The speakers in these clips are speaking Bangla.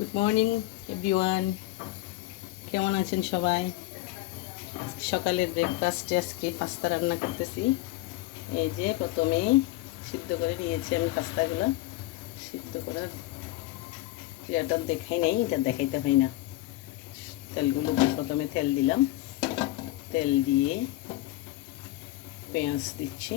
গুড মর্নিং এভরিওয়ান, কেমন আছেন সবাই? সকালের ব্রেকফাস্টে আজকে পাস্তা রান্না করতেছি। এই যে প্রথমেই সিদ্ধ করে নিয়েছি আমি পাস্তাগুলো। সিদ্ধ করার ক্রিয়াটা দেখাই নাই, এটা দেখাইতে হয় না। তেলগুলো প্রথমে তেল দিলাম, তেল দিয়ে পেঁয়াজ দিচ্ছি,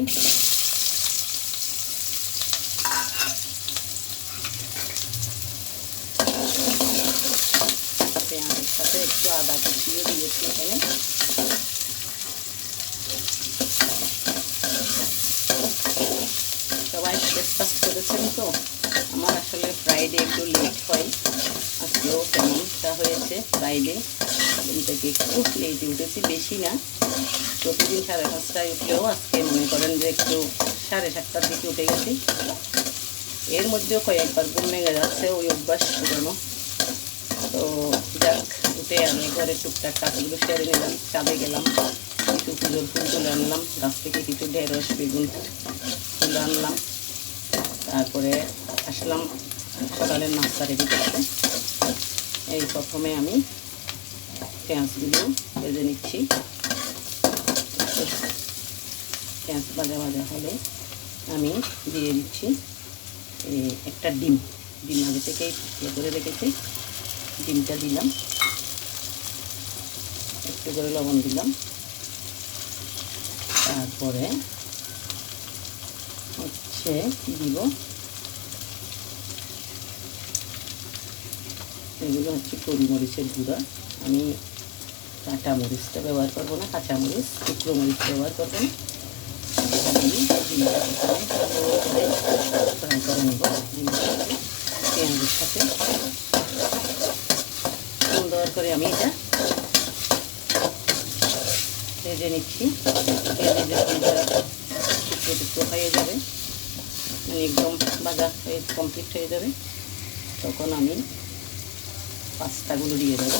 পেঁয়াজের সাথে একটু আদা কুচিয়ে দিয়েছি এখানে। সবাই ব্রেকফাস্ট করেছেন তো? আমার আসলে ফ্রাইডে একটু লেট হয়, আজকেও তেমনটা হয়েছে। ফ্রাইডে ঘুম থেকে একটু লেটে উঠেছি, বেশি না। প্রতিদিন 5:30টায় উঠলেও আজকে মনে করেন যে একটু 7:30টার দিকে উঠে গেছি। এর মধ্যেও কয়েকবার ঘুম ভেঙে যাচ্ছে, ওই অভ্যাস পুরনো। তো যাক, উঠে আমি ঘরে টুকটাক কাজগুলো সেরে নিলাম। ছাদে গেলাম, কিছু পুজোর ফুল তুলে আনলাম, গাছ থেকে কিছু ঢেঁড়স বেগুন তুলে আনলাম। তারপরে আসলাম সকালের নাস্তা রেডি করতে। এই প্রথমে আমি পেঁয়াজগুলো ভেজে নিচ্ছি। পেঁয়াজ ভাজা ভাজা হলে আমি দিয়ে দিচ্ছি একটা ডিম। ডিম আগে থেকেই করে রেখেছি, ডিমটা দিলাম, একটু করে লবণ দিলাম। তারপরে হচ্ছে দিব এগুলো হচ্ছে মরিচের গুঁড়া। আমি কাঁচা মরিচটা ব্যবহার করবো না, কাঁচা মরিচ শুকনো মরিচ ব্যবহার করবো না। ফ্রাই করে নেব পেঁয়াজের সাথে। সুন্দর করে আমি এটা ভেজে নিচ্ছি। ভেজে যখন টুকরো টুকরো হয়ে যাবে, মানে একদম ভাজা হয়ে কমপ্লিট হয়ে যাবে, তখন আমি পাস্তাগুলো দিয়ে দেবো।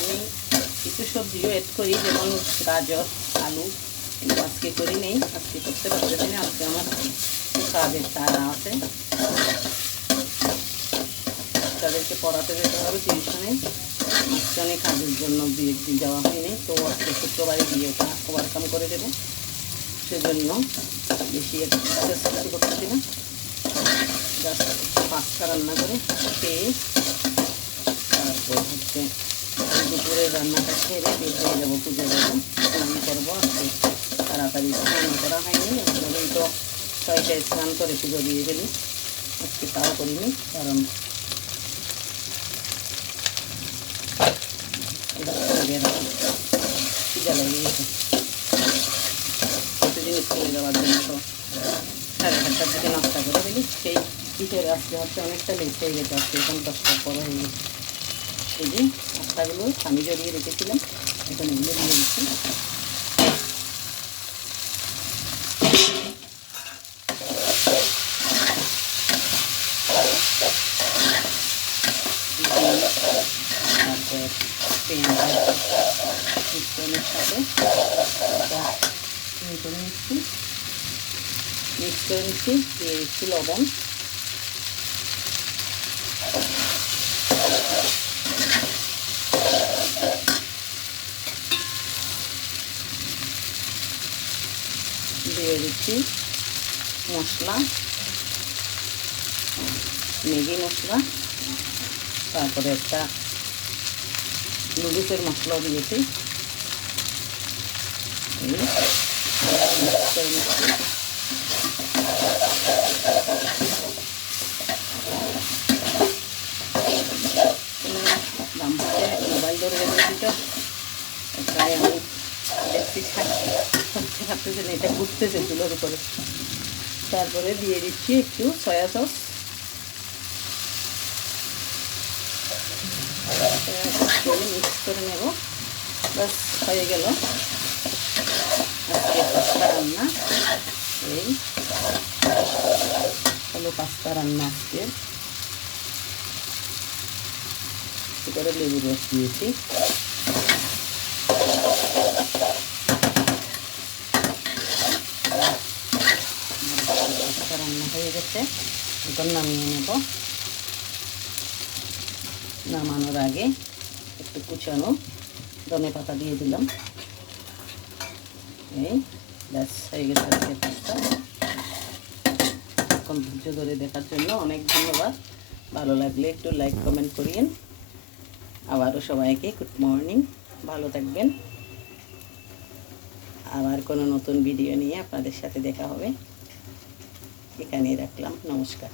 আমি কিছু সবজিও অ্যাড করি, যেমন গাজর, আলু। কিন্তু আজকে করি নেই, আজকে করতে পারতেছি না। আজকে আমার কাজের তাড়া আছে, তাদেরকে পড়াতে যেতে হবে টিউশনে। মাঝখানে কাজের জন্য একদিন যাওয়া হয়নি, তো আজকে শুক্রবারে গিয়ে ওটা ওভারকাম করে দেবো। সেজন্য বেশি কিছু করতেছি না, জাস্ট পাস্তা রান্না করে খেয়ে তারপর হচ্ছে দুপুরের রান্নাটা ছেড়ে বের হয়ে যাবো, পুজো দেবো, স্নান করবো। আজকে তাড়াতাড়ি স্নান করা হয়নি, এভাবেই তো 6টায় স্নান করে পুজো দিয়ে ফেলি। আজকে তাও করিনি, কারণ পূজা লেগে গেছে। প্রতিদিন স্কুলে যাওয়ার জন্য তো 7:30টার দিকে নাস্তা করে ফেলি। সেই পিঠের আজকে হচ্ছে অনেকটা লেট হয়ে গেছে, আজকে 10টার পর হয়ে গেছে। এই যে পাস্তাগুলো আমি জড়িয়ে রেখেছিলাম, এখন এগুলো দিয়ে দিচ্ছি। তারপর পেঁয়াজ মিশ্রণের সাথে মিক্স করে নিচ্ছি, দিয়ে দিচ্ছি লবণ। দিয়ে দিচ্ছি মশলা, ম্যাগি মশলা, তারপরে একটা নুডলসের মশলাও দিয়েছি। মিক্স করে নিচ্ছি। দামপাতে মোবাইল ধরে রেখেছি, তো তাই আমি দেখছি থাকতে থাকতেছে না, এটা ঘুরতেছে চুলোর উপরে। তারপরে দিয়ে দিচ্ছি একটু সয়া সস, মিক্স করে হয়ে গেল আজকে পাস্তা রান্না। এই হলো পাস্তা রান্না আজকে। করে লেবুর রস দিয়েছি। পাস্তা রান্না হয়ে গেছে, এখন নামিয়ে নেব। নামানোর আগে একটু কুচানো ধনেপাতা দিয়ে দিলাম। এই ব্যাস হয়ে গেছে আজকে পাস্তা। এখন ধৈর্য ধরে দেখার জন্য অনেক ধন্যবাদ। ভালো লাগলে একটু লাইক কমেন্ট করিয়েন। আবারও সবাইকে গুড মর্নিং, ভালো থাকবেন। আবার কোনো নতুন ভিডিও নিয়ে আপনাদের সাথে দেখা হবে। এখানেই রাখলাম, নমস্কার।